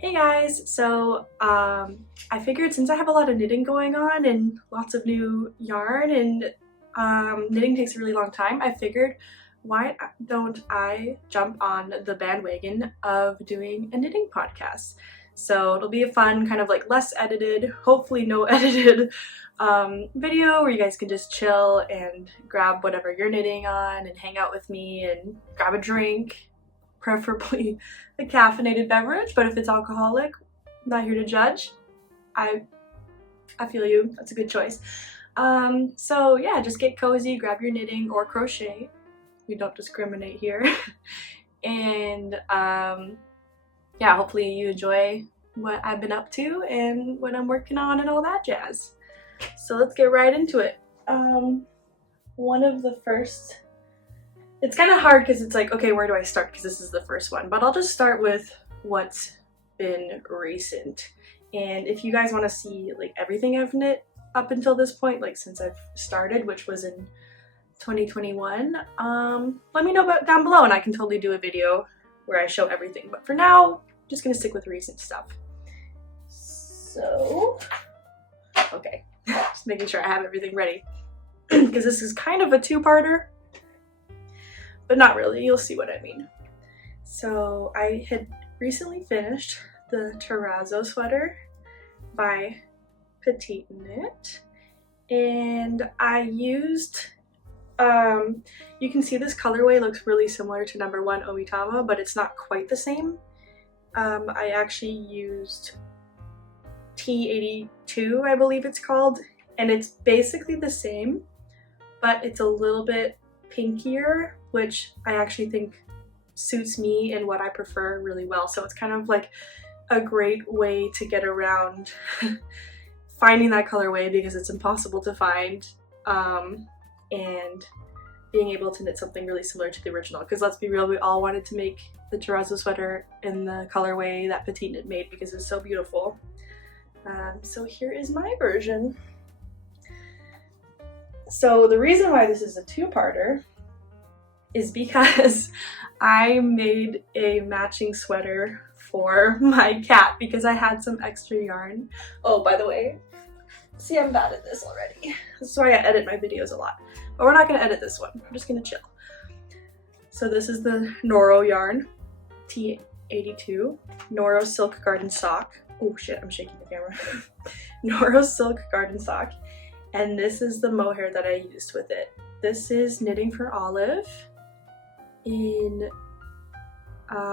Hey guys, I figured since I have a lot of knitting going on and lots of new yarn and knitting takes a really long time, I figured why don't I jump on the bandwagon of doing a knitting podcast? So it'll be a fun, kind of like less edited, hopefully no edited video where you guys can just chill and grab whatever you're knitting on and hang out with me and grab a drink, preferably a caffeinated beverage, but if it's alcoholic, I'm not here to judge. I I feel you. That's a good choice. So yeah, just get cozy, grab your knitting or crochet. We don't discriminate here. and yeah, hopefully you enjoy what I've been up to and what I'm working on and all that jazz. So let's get right into it. One of the first It's kind of hard because it's like, okay, where do I start? Because this is the first one. But I'll just start with what's been recent. And if you guys want to see like everything I've knit up until this point, like since I've started, which was in 2021, let me know about down below and I can totally do a video where I show everything. But for now, I'm just going to stick with recent stuff. So, okay, just making sure I have everything ready. Because this is kind of a two-parter. But not really, you'll see what I mean. So I had recently finished the Terrazzo sweater by Petite Knit, and I used, you can see this colorway looks really similar to number 1 Omitama, but it's not quite the same. I actually used T82, I believe it's called, and it's basically the same, but it's a little bit pinkier, which I actually think suits me and what I prefer really well. So it's kind of like a great way to get around finding that colorway because it's impossible to find, and being able to knit something really similar to the original. Because let's be real, we all wanted to make the Terrazzo sweater in the colorway that Petite Knit made because it's so beautiful. So here is my version. So the reason why this is a two-parter is because I made a matching sweater for my cat because I had some extra yarn. Oh, by the way, see, I'm bad at this already. This is why I edit my videos a lot. But we're not gonna edit this one. We're just gonna chill. So this is the Noro yarn, T82, Noro Silk Garden Sock. Oh shit, I'm shaking the camera. Noro Silk Garden Sock. And this is the mohair that I used with it. This is Knitting for Olive in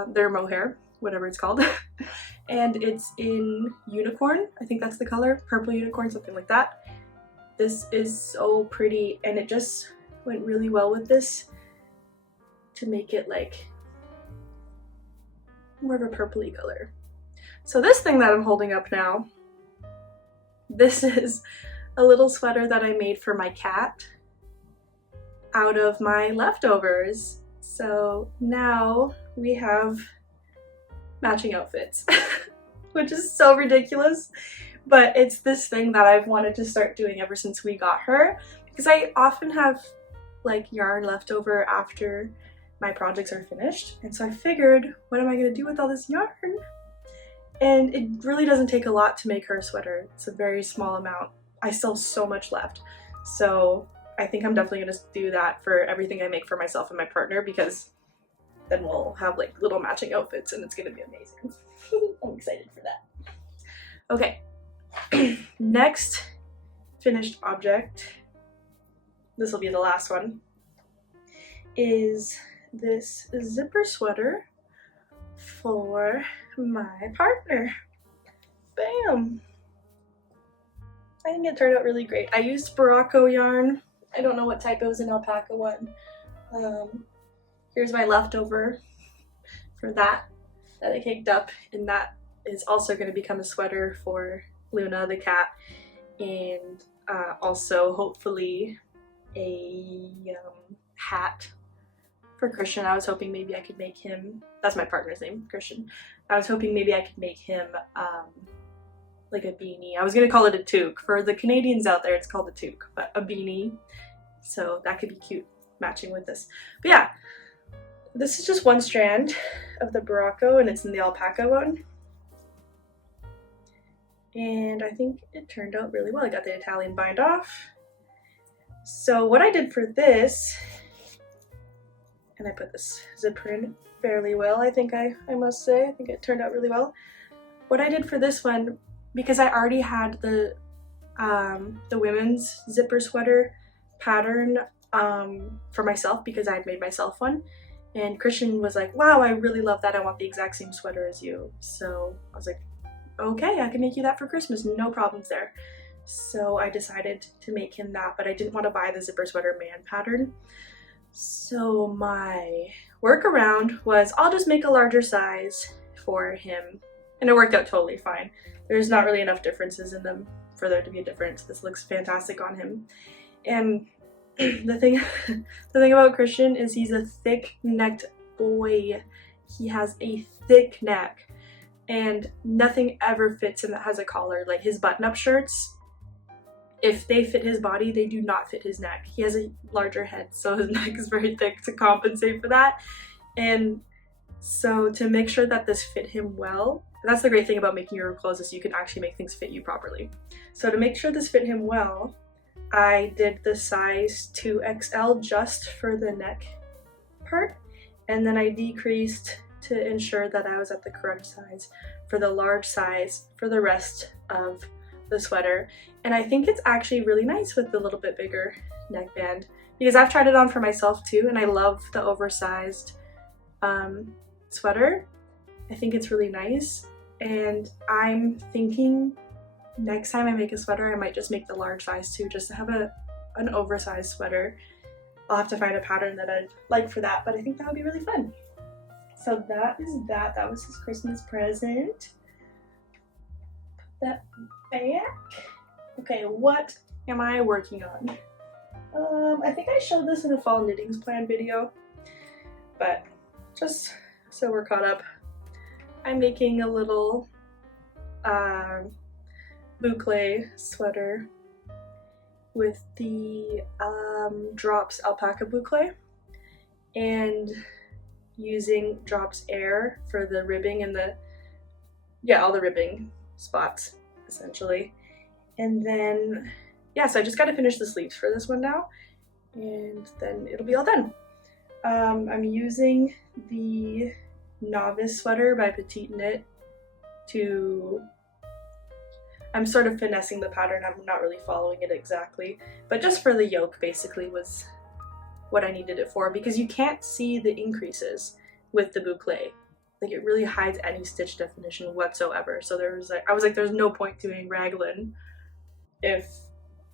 their mohair, whatever it's called. And it's in unicorn, I think that's the color, purple unicorn, something like that. This is so pretty, and it just went really well with this to make it like more of a purpley color. So this thing that I'm holding up now, this is a little sweater that I made for my cat out of my leftovers. So now we have matching outfits, which is so ridiculous, but it's this thing that I've wanted to start doing ever since we got her, because I often have like yarn left over after my projects are finished, and so I figured, what am I going to do with all this yarn? And it really doesn't take a lot to make her a sweater. It's a very small amount. I still have so much left, so I think I'm definitely going to do that for everything I make for myself and my partner, because then we'll have like little matching outfits and it's going to be amazing. I'm excited for that. Okay, next finished object, this will be the last one, is this zipper sweater for my partner. Bam! I think it turned out really great. I used Baracco yarn. I don't know what type, it was an alpaca one. Here's my leftover for that I caked up, and that is also going to become a sweater for Luna the cat, and also hopefully a hat for Christian. I was hoping maybe I could make him, that's my partner's name, Christian. I was hoping maybe I could make him like a beanie. I was gonna call it a toque. For the Canadians out there, it's called a toque, but a beanie. So that could be cute matching with this. But yeah, this is just one strand of the Baracco, and it's in the alpaca one. and I think it turned out really well. I got the Italian bind off. So what I did for this, and I put this zipper in fairly well, I think I must say. I think it turned out really well. What I did for this one, because I already had the women's zipper sweater pattern for myself, because I had made myself one, and Christian was like, wow, I really love that, I want the exact same sweater as you. So I was like, okay, I can make you that for Christmas, no problems there. So I decided to make him that, but I didn't want to buy the zipper sweater man pattern. So my workaround was I'll just make a larger size for him, and it worked out totally fine. There's not really enough differences in them for there to be a difference. This looks fantastic on him. And the thing about Christian is he's a thick-necked boy. He has a thick neck, and nothing ever fits him that has a collar. Like his button-up shirts, if they fit his body, they do not fit his neck. He has a larger head, so his neck is very thick to compensate for that. And so to make sure that this fit him well, that's the great thing about making your clothes, is you can actually make things fit you properly. So to make sure this fit him well, I did the size 2XL just for the neck part, and then I decreased to ensure that I was at the correct size for the large size for the rest of the sweater. And I think it's actually really nice with the little bit bigger neckband, because I've tried it on for myself too, and I love the oversized sweater. I think it's really nice, and I'm thinking next time I make a sweater, I might just make the large size too, just to have an oversized sweater. I'll have to find a pattern that I'd like for that, but I think that would be really fun. So that is that. That was his Christmas present. Put that back. Okay, what am I working on? I think I showed this in a fall knittings plan video, but just so we're caught up, I'm making a little boucle sweater with the Drops alpaca boucle, and using Drops Air for the ribbing and all the ribbing spots essentially. And then so I just got to finish the sleeves for this one now, and then it'll be all done. I'm using the Novice sweater by Petite Knit I'm sort of finessing the pattern. I'm not really following it exactly, but just for the yoke basically was what I needed it for, because you can't see the increases with the boucle. Like it really hides any stitch definition whatsoever. So I was like, there's no point doing raglan if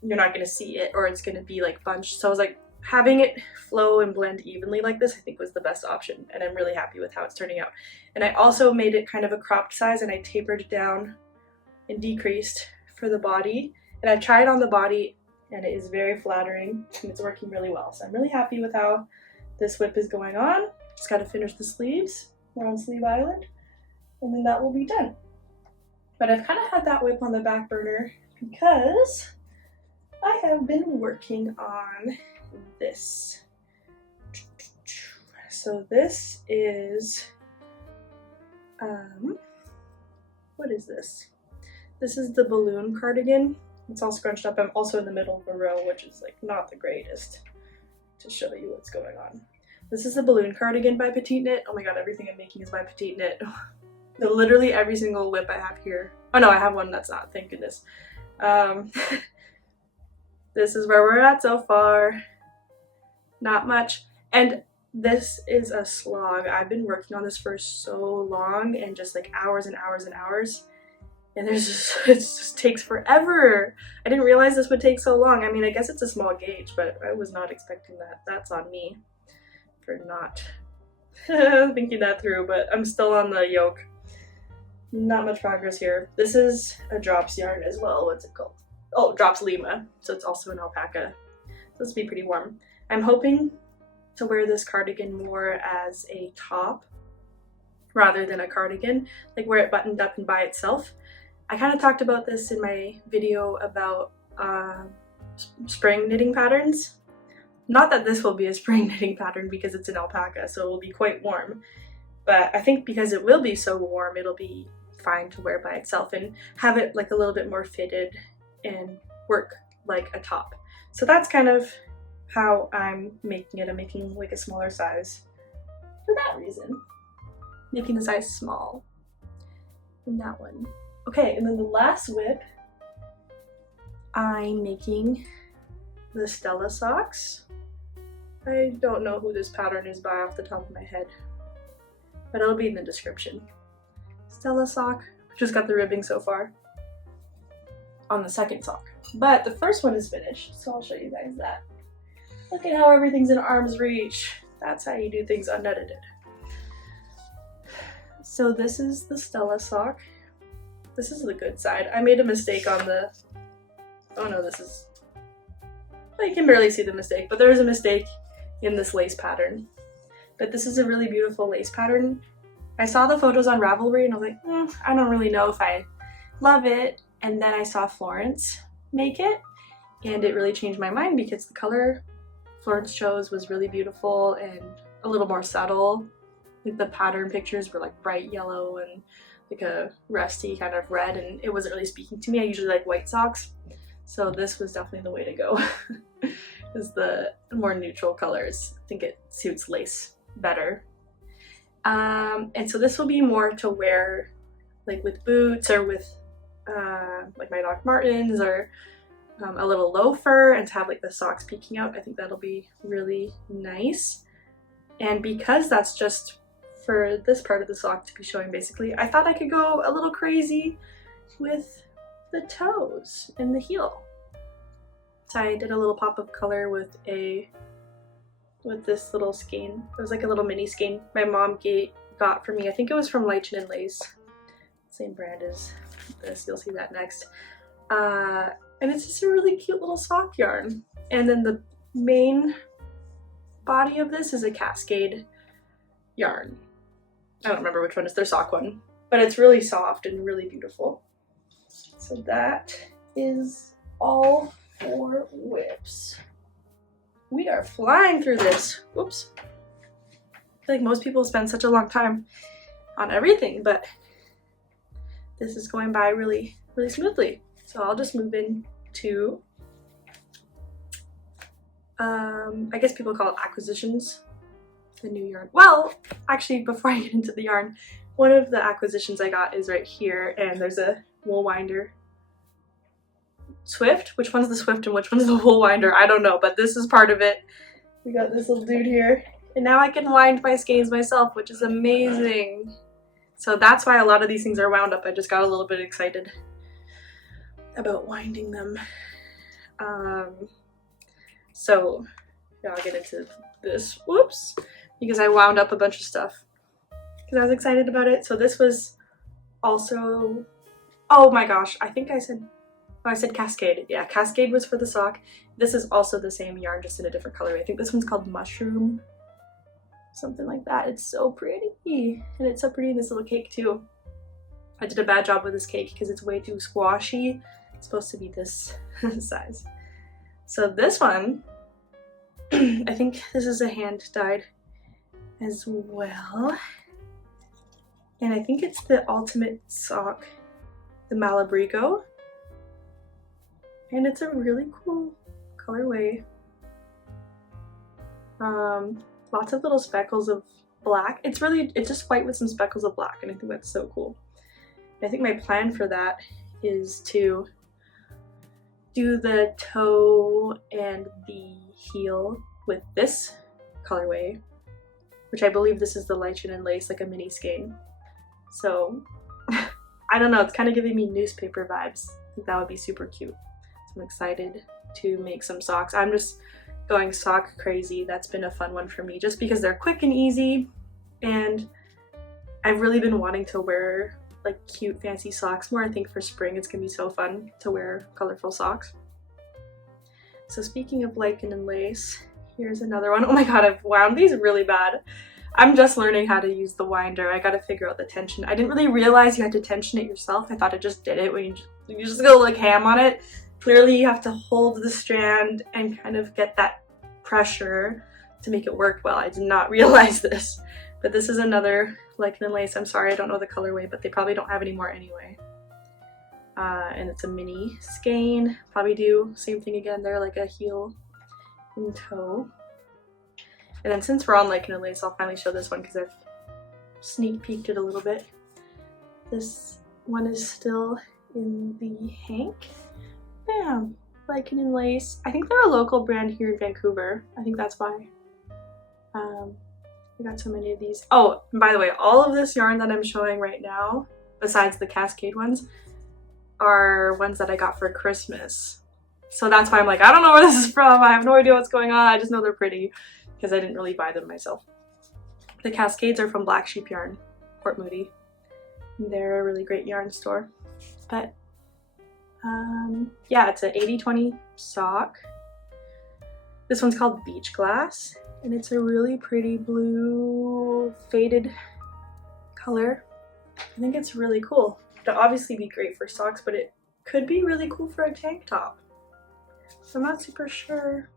you're not going to see it, or it's going to be like bunched. So I was like, having it flow and blend evenly like this I think was the best option, and I'm really happy with how it's turning out. And I also made it kind of a cropped size, and I tapered it down and decreased for the body, and I've tried on the body and it is very flattering and it's working really well. So I'm really happy with how this WIP is going on. Just got to finish the sleeves. We're on Sleeve Island, and then that will be done. But I've kind of had that WIP on the back burner because I have been working on this. So this is what is this? This is the balloon cardigan. It's all scrunched up. I'm also in the middle of a row, which is like not the greatest to show you what's going on. This is the balloon cardigan by Petite Knit. Oh my god, everything I'm making is by Petite Knit. Literally every single WIP I have here. Oh no, I have one that's not, thank goodness. This is where we're at so far. Not much. And this is a slog. I've been working on this for so long, and just like hours and hours and hours. And it just takes forever. I didn't realize this would take so long. I mean, I guess it's a small gauge, but I was not expecting that. That's on me for not thinking that through, but I'm still on the yoke. Not much progress here. This is a Drops yarn as well. What's it called? Oh, Drops Lima. So it's also an alpaca. This will be pretty warm. I'm hoping to wear this cardigan more as a top rather than a cardigan, like wear it buttoned up and by itself. I kind of talked about this in my video about spring knitting patterns. Not that this will be a spring knitting pattern because it's an alpaca, so it will be quite warm. But I think because it will be so warm, it'll be fine to wear by itself and have it like a little bit more fitted and work like a top. So that's kind of how I'm making it. I'm making like a smaller size for that reason. Making the size small in that one. Okay, and then the last WIP, I'm making the Stella socks. I don't know who this pattern is by off the top of my head, but it'll be in the description. Stella sock, just got the ribbing so far on the second sock, but the first one is finished, so I'll show you guys that. Look at how everything's in arm's reach. That's how you do things unedited. So this is the Stella sock. This is the good side. I made a mistake on the, oh no, this is, well, you can barely see the mistake, but there is a mistake in this lace pattern. But this is a really beautiful lace pattern. I saw the photos on Ravelry and I was like, I don't really know if I love it. And then I saw Florence make it and it really changed my mind because the color Florence chose was really beautiful and a little more subtle. Like the pattern pictures were like bright yellow and like a rusty kind of red, and it wasn't really speaking to me. I usually like white socks, so this was definitely the way to go. Is the more neutral colors. I think it suits lace better. And so this will be more to wear like with boots or with like my Doc Martens or a little loafer, and to have like the socks peeking out. I think that'll be really nice. And because that's just for this part of the sock to be showing basically, I thought I could go a little crazy with the toes and the heel. So I did a little pop of color with this little skein. It was like a little mini skein my mom got for me. I think it was from Lichen and Lace. Same brand as this, you'll see that next. And it's just a really cute little sock yarn. And then the main body of this is a Cascade yarn. I don't remember which one is their sock one, but it's really soft and really beautiful. So that is all 4 WIPs. We are flying through this. Whoops. I feel like most people spend such a long time on everything, but this is going by really, really smoothly. So I'll just move into, I guess people call it acquisitions. The new yarn. Well, actually, before I get into the yarn, one of the acquisitions I got is right here, and there's a wool winder. Swift? Which one's the Swift and which one's the wool winder? I don't know, but this is part of it. We got this little dude here, and now I can wind my skeins myself, which is amazing. So that's why a lot of these things are wound up. I just got a little bit excited about winding them. So yeah, I'll get into this. Whoops. Because I wound up a bunch of stuff because I was excited about it. So this was also, oh my gosh, I think I said, oh, I said Cascade. Yeah, Cascade was for the sock. This is also the same yarn, just in a different color. I think this one's called Mushroom, something like that. It's so pretty, and it's so pretty in this little cake too. I did a bad job with this cake because it's way too squashy. It's supposed to be this size. So this one, I think this is a hand dyed as well, and I think it's the ultimate sock, the Malabrigo, and it's a really cool colorway. Lots of little speckles of black. It's just white with some speckles of black, and I think that's so cool. I think my plan for that is to do the toe and the heel with this colorway, which I believe this is the Lichen and Lace, like a mini skein. So I don't know, it's kind of giving me newspaper vibes. I think that would be super cute. So I'm excited to make some socks. I'm just going sock crazy. That's been a fun one for me just because they're quick and easy, and I've really been wanting to wear like cute fancy socks more. I think for spring it's gonna be so fun to wear colorful socks. So speaking of Lichen and Lace, here's another one. Oh my god, I've wound these really bad. I'm just learning how to use the winder. I gotta figure out the tension. I didn't really realize you had to tension it yourself. I thought it just did it when you just go like ham on it. Clearly you have to hold the strand and kind of get that pressure to make it work well. I did not realize this, But this is another lichen and lace. I'm sorry, I don't know the colorway, but they probably don't have any more anyway. And it's a mini skein. Probably do same thing again. They're like a heel and toe. And then since we're on lichen and lace, I'll finally show this one because I've sneak peeked it a little bit. This one is still in the hank. Bam! Lichen and lace. I think they're a local brand here in Vancouver. I think that's why. I got so many of these. Oh, and by the way, all of this yarn that I'm showing right now, besides the Cascade ones, are ones that I got for Christmas. So that's why I'm like, I don't know where this is from. I have no idea what's going on. I just know they're pretty because I didn't really buy them myself. The Cascades are from Black Sheep Yarn, Port Moody. They're a really great yarn store. But yeah, it's an 80/20 sock. This one's called Beach Glass, and it's a really pretty blue faded color. I think it's really cool. It'll obviously be great for socks, but it could be really cool for a tank top. So I'm not super sure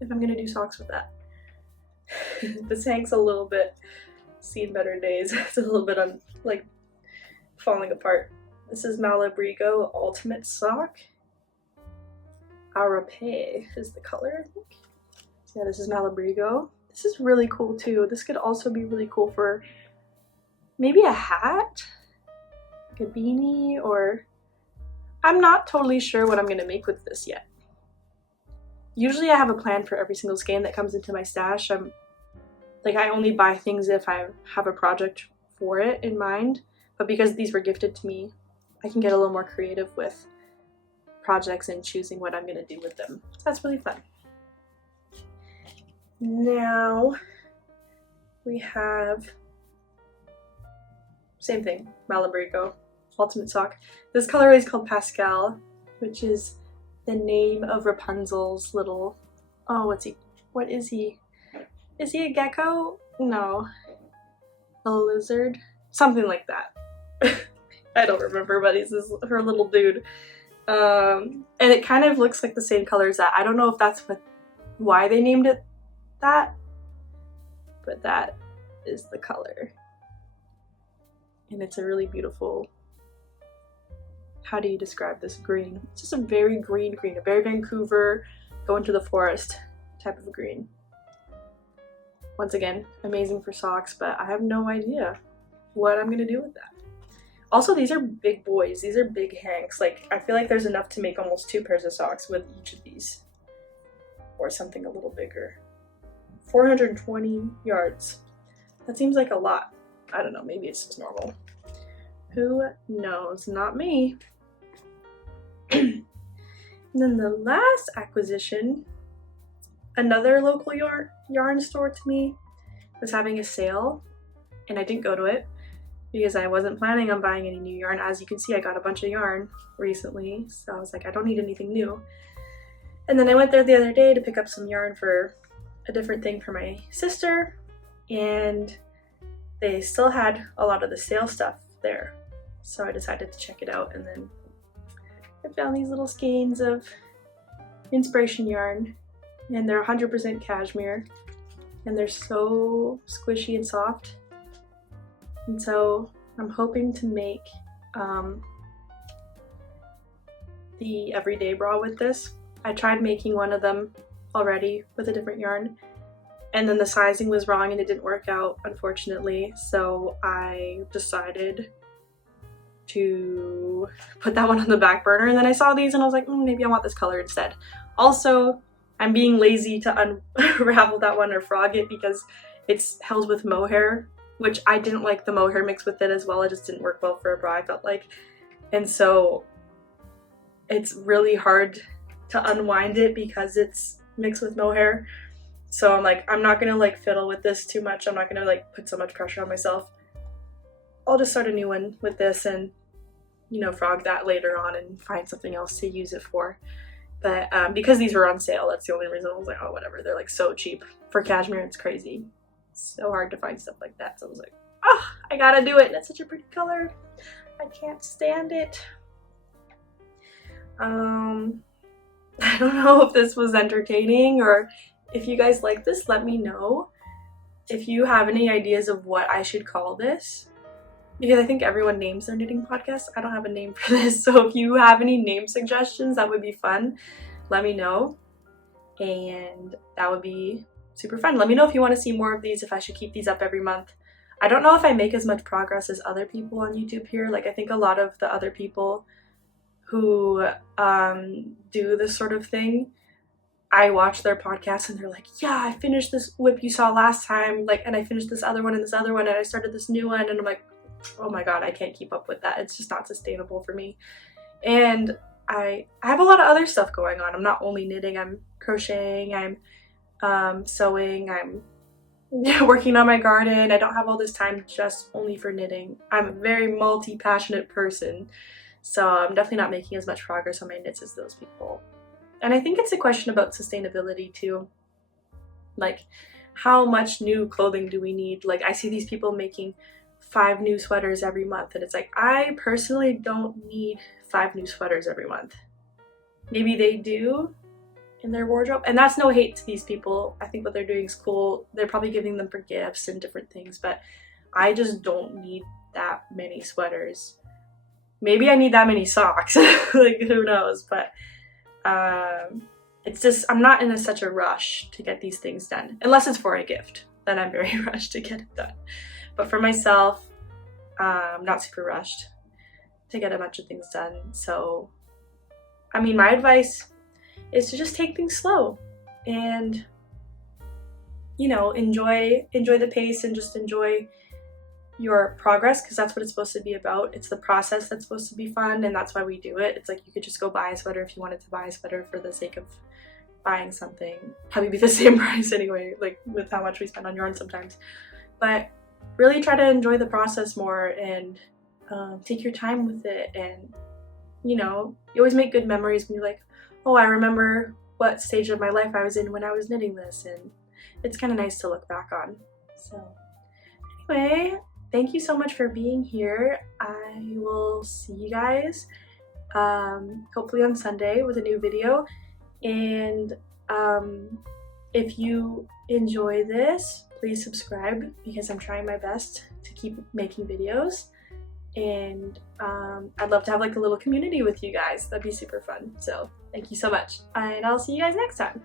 if I'm gonna do socks with that. This tank's a little bit seen better days. It's a little bit like falling apart. This is Malabrigo Ultimate Sock. Arape is the color, I think. So yeah, this is Malabrigo. This is really cool too. This could also be really cool for maybe a hat, like a beanie, or I'm not totally sure what I'm gonna make with this yet. Usually I have a plan for every single skein that comes into my stash. I only buy things if I have a project for it in mind, but because these were gifted to me, I can get a little more creative with projects and choosing what I'm gonna do with them. So that's really fun. Now we have, same thing, Malabrigo Ultimate Sock. This colorway is called Pascal, which is the name of Rapunzel's little, oh, what is he? Is he a gecko? No. A lizard? Something like that. I don't remember, but he's her little dude. And it kind of looks like the same color as that. I don't know if that's why they named it that, but that is the color. And it's a really beautiful, how do you describe this green? It's just a very green, a very Vancouver, go into the forest type of green. Once again, amazing for socks, but I have no idea what I'm gonna do with that. Also, these are big boys. These are big hanks. Like, I feel like there's enough to make almost 2 pairs of socks with each of these. Or something a little bigger. 420 yards. That seems like a lot. I don't know, maybe it's just normal. Who knows? Not me. And then the last acquisition, another local yarn store to me was having a sale, and I didn't go to it because I wasn't planning on buying any new yarn. As you can see, I got a bunch of yarn recently, so I was like, I don't need anything new. And then I went there the other day to pick up some yarn for a different thing for my sister, and they still had a lot of the sale stuff there. So I decided to check it out, and then I found these little skeins of inspiration yarn, and they're 100% cashmere, and they're so squishy and soft. And so I'm hoping to make the everyday bra with this. I tried making one of them already with a different yarn, and then the sizing was wrong and it didn't work out, unfortunately. So I decided to put that one on the back burner, and then I saw these and I was like, maybe I want this color instead. Also, I'm being lazy to unravel that one or frog it because it's held with mohair, which I didn't like the mohair mix with it as well. It just didn't work well for a bra, I felt like. And so it's really hard to unwind it because it's mixed with mohair. So I'm like, I'm not gonna like fiddle with this too much. I'm not gonna like put so much pressure on myself. I'll just start a new one with this and, you know, frog that later on and find something else to use it for. But because these were on sale, that's the only reason. I was like, oh, whatever. They're like so cheap. For cashmere, it's crazy. So hard to find stuff like that. So I was like, oh, I gotta do it. And it's such a pretty color. I can't stand it. I don't know if this was entertaining, or if you guys like this, let me know. if you have any ideas of what I should call this, because I think everyone names their knitting podcast. I don't have a name for this, so if you have any name suggestions, that would be fun. Let me know, and that would be super fun. Let me know if you want to see more of these, if I should keep these up every month. I don't know if I make as much progress as other people on YouTube here. Like, I think a lot of the other people who do this sort of thing, I watch their podcasts and they're like, yeah, I finished this WIP you saw last time, like, and I finished this other one and this other one, and I started this new one, and I'm like, oh my god, I can't keep up with that. It's just not sustainable for me. And I have a lot of other stuff going on. I'm not only knitting, I'm crocheting, I'm sewing, I'm working on my garden. I don't have all this time just only for knitting. I'm a very multi-passionate person, so I'm definitely not making as much progress on my knits as those people. And I think it's a question about sustainability too. Like, how much new clothing do we need? Like, I see these people making 5 new sweaters every month, and it's like, I personally don't need 5 new sweaters every month. Maybe they do in their wardrobe, and that's no hate to these people. I think what they're doing is cool. They're probably giving them for gifts and different things, but I just don't need that many sweaters. Maybe I need that many socks. Like, who knows? But it's just, I'm not in such a rush to get these things done, unless it's for a gift. Then I'm very rushed to get it done. But for myself, I'm not super rushed to get a bunch of things done. So, I mean, my advice is to just take things slow and, you know, enjoy the pace and just enjoy your progress, because that's what it's supposed to be about. It's the process that's supposed to be fun, and that's why we do it. It's like, you could just go buy a sweater if you wanted to buy a sweater for the sake of buying something. Probably be the same price anyway, like with how much we spend on yarn sometimes. But really try to enjoy the process more and take your time with it. And, you know, you always make good memories when you're like, oh, I remember what stage of my life I was in when I was knitting this, and it's kind of nice to look back on. So anyway, thank you so much for being here. I will see you guys hopefully on Sunday with a new video. And if you enjoy this, please subscribe, because I'm trying my best to keep making videos. And I'd love to have like a little community with you guys. That'd be super fun. So thank you so much, and I'll see you guys next time.